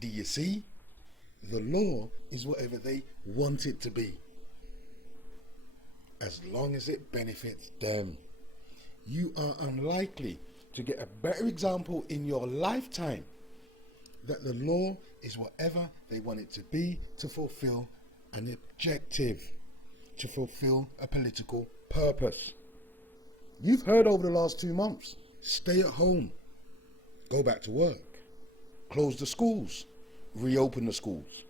Do you see? The law is whatever they want it to be, as long as it benefits them. You are unlikely to get a better example in your lifetime that the law is whatever they want it to be to fulfill an objective, to fulfill a political purpose. You've heard over the last 2 months, stay at home, go back to work, close the schools, reopen the schools.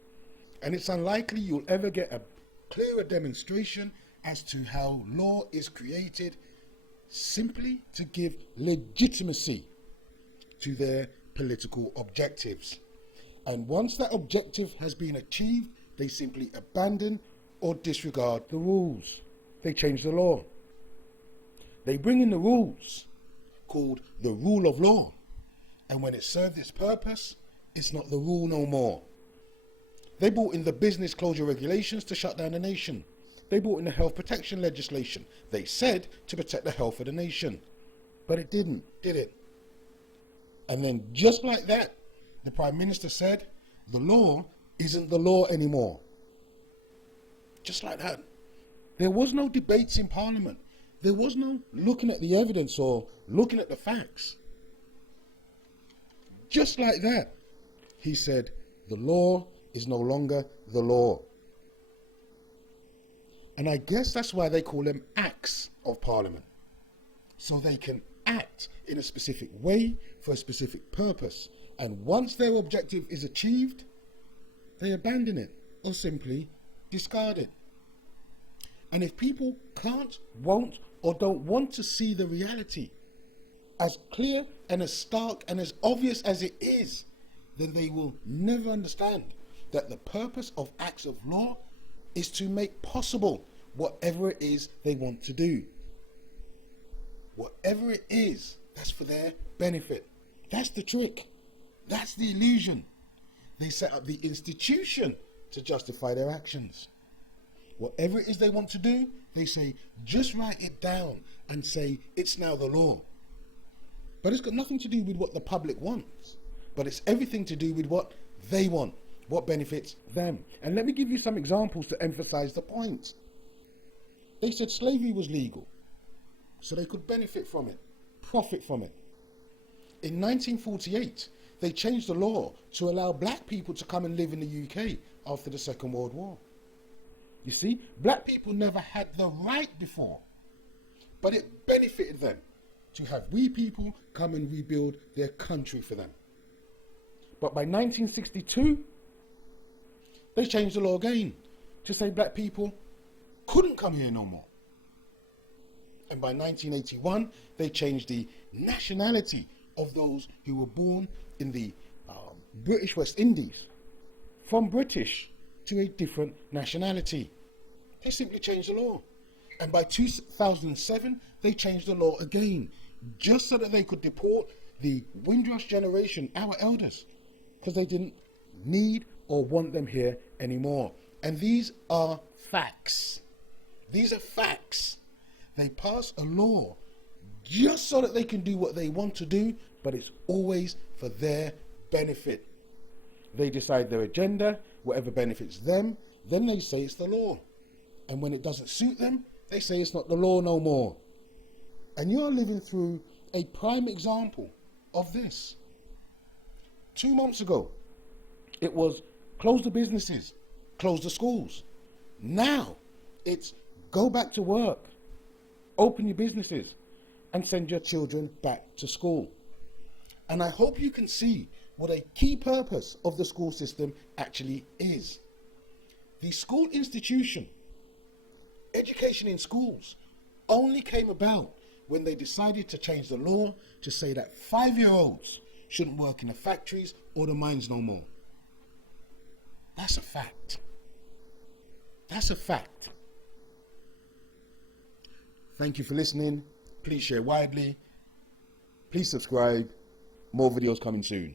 And it's unlikely you'll ever get a clearer demonstration as to how law is created simply to give legitimacy to their political objectives. And once that objective has been achieved, they simply abandon or disregard the rules. They change the law. They bring in the rules called the rule of law. And when it served its purpose, it's not the rule no more. They brought in the business closure regulations to shut down the nation. They brought in the health protection legislation. They said to protect the health of the nation. But it didn't, did it? And then just like that, the Prime Minister said, the law isn't the law anymore. Just like that. There was no debates in Parliament. There was no looking at the evidence or looking at the facts. Just like that, he said, the law is no longer the law. And I guess that's why they call them acts of Parliament. So they can act in a specific way for a specific purpose. And once their objective is achieved, they abandon it or simply discard it. And if people can't, won't, or don't want to see the reality as clear and as stark and as obvious as it is, then they will never understand that the purpose of acts of law is to make possible whatever it is they want to do. Whatever it is, that's for their benefit. That's the trick. That's the illusion. They set up the institution to justify their actions. Whatever it is they want to do, they say, just write it down and say, it's now the law. But it's got nothing to do with what the public wants, but it's everything to do with what they want, what benefits them. And let me give you some examples to emphasize the point. They said slavery was legal, so they could benefit from it, profit from it. In 1948, they changed the law to allow black people to come and live in the UK after the Second World War. You see, black people never had the right before, but it benefited them to have we people come and rebuild their country for them. But by 1962, they changed the law again to say black people couldn't come here no more. And by 1981, they changed the nationality of those who were born in the British West Indies from British to a different nationality. They simply changed the law. And by 2007, they changed the law again, just so that they could deport the Windrush generation, our elders, because they didn't need or want them here anymore. And these are facts. These are facts. They pass a law just so that they can do what they want to do, but it's always for their benefit. They decide their agenda, whatever benefits them, then they say it's the law. And when it doesn't suit them, they say it's not the law no more. And you are living through a prime example of this. 2 months ago, it was close the businesses, close the schools. Now, it's go back to work, open your businesses, and send your children back to school. And I hope you can see what a key purpose of the school system actually is. The school institution, education in schools, only came about when they decided to change the law to say that 5-year-olds shouldn't work in the factories or the mines no more. That's a fact. That's a fact. Thank you for listening. Please share widely. Please subscribe. More videos coming soon.